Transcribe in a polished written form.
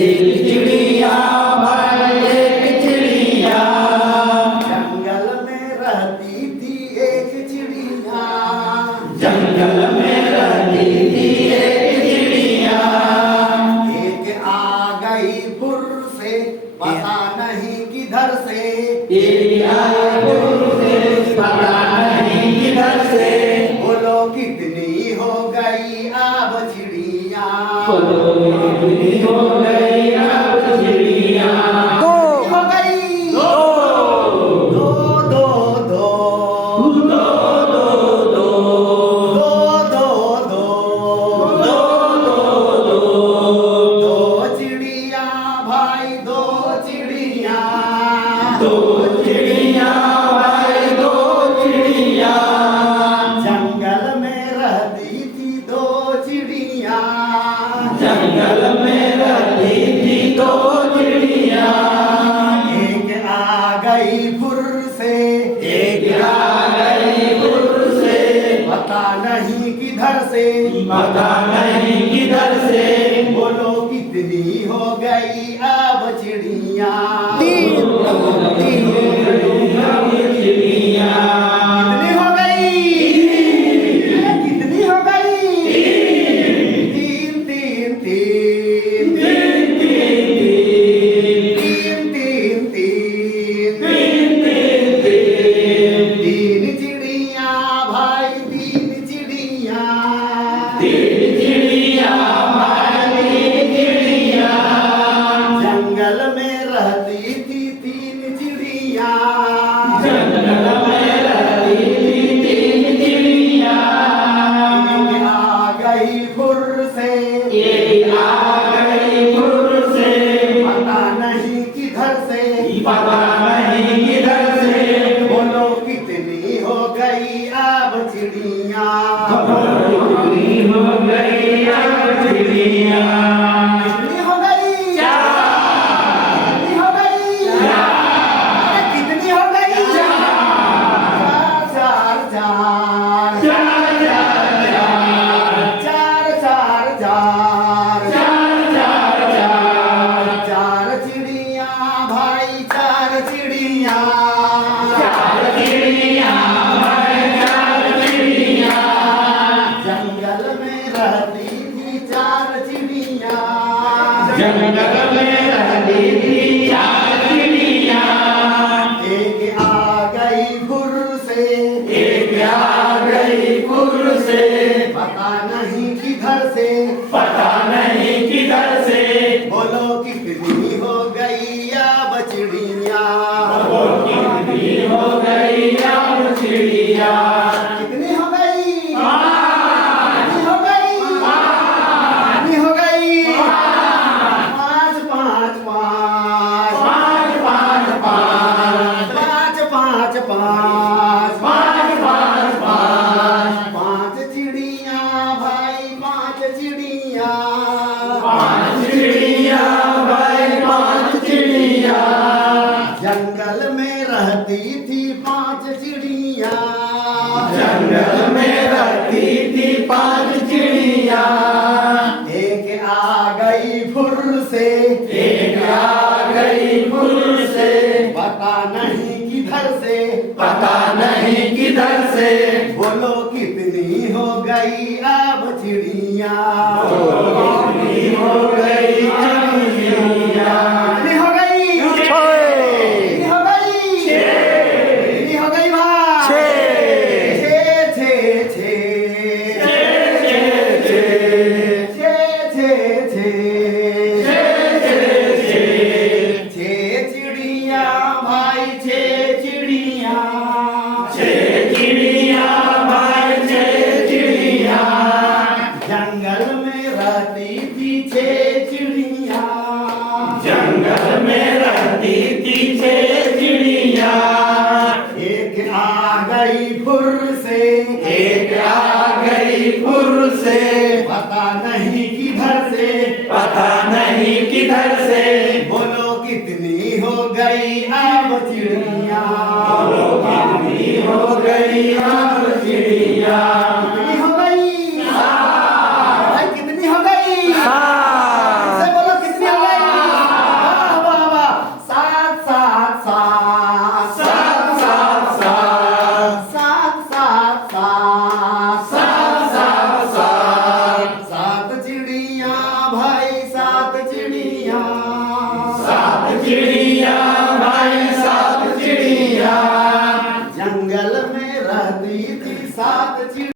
एक चिड़िया भाई एक चिड़िया जंगल में रहती थी एक चिड़िया जंगल में रहती थी एक चिड़िया एक आ गई फुर से पता नहीं किधर से एक आई दूर से पता नहीं किधर से बोलो कितनी हो गई अब चिड़िया कितनी हो गई अब चिड़िया हो गई दो दो दो दो दो दो दो दो दो दो दो चिड़िया भाई दो चिड़िया दो चिड़िया भाई दो चिड़िया जंगल में रहती थी दो चिड़िया जंगल में रहती थी दो चिड़िया एक आ गई फुर से एक आ गई दूर से पता नहीं किधर से पता नहीं किधर से बोलो कितनी हो गई अब चिड़िया चिड़िया कितनी हो गई कितनी हो गई तीन तीन तीन तीन तीन तीन तीन चिड़िया भाई तीन चिड़िया चिड़िया भाई चिड़िया जंगल में रहती थी तीन चिड़िया जंगल में रहती थी तीन चिड़िया एक आ गई फुर से एक आ गई दूर से पता नहीं किधर से पता नहीं किधर से बोलो कितनी हो गई अब चिड़िया कितनी हो गई अब चिड़िया कितनी हो गई कितनी हो गई अरे कितनी हो गई चार चार चार चार चार चार चिड़िया भाई चार चिड़िया जंगल में रहती थी चार चिड़िया जंगल में रहती थी चार चिड़िया एक आ गई फुर से एक आ गई फुर से पता नहीं किधर से पता नहीं किधर से बोलो कितनी हो गई अब चिड़िया कितनी हो गई अब चिड़िया कितनी हो गई कितनी हो गई कितनी हो गई पाँच पाँच पाँच पाँच पाँच पाँच पाँच पाँच पाँच पाँच पाँच पाँच पाँच चिड़िया भाई पाँच चिड़िया पाँच चिड़िया भाई पाँच चिड़िया जंगल में रहती थी पाँच चिड़िया जंगल में रहती थी पाँच चिड़िया एक आ गई फुर से एक आ गई फुर से पता नहीं किधर से पता नहीं किधर से बोलो कितनी हो गई अब चिड़िया कितनी हो गई अब चिड़िया कितनी हो गई कितनी हो गई कितनी हो गई भाई छः छः छः छः छः छः चिड़िया भाई छः चिड़िया चिड़िया भाई चिड़िया जंगल में रहती थी छः चिड़िया जंगल में रहती थी छह चिड़िया एक आ गई फुर से एक आ गई फुर से पता नहीं किधर से पता नहीं किधर से बोलो कितनी हो गई अब चिड़िया कितनी हो गई अब चिड़िया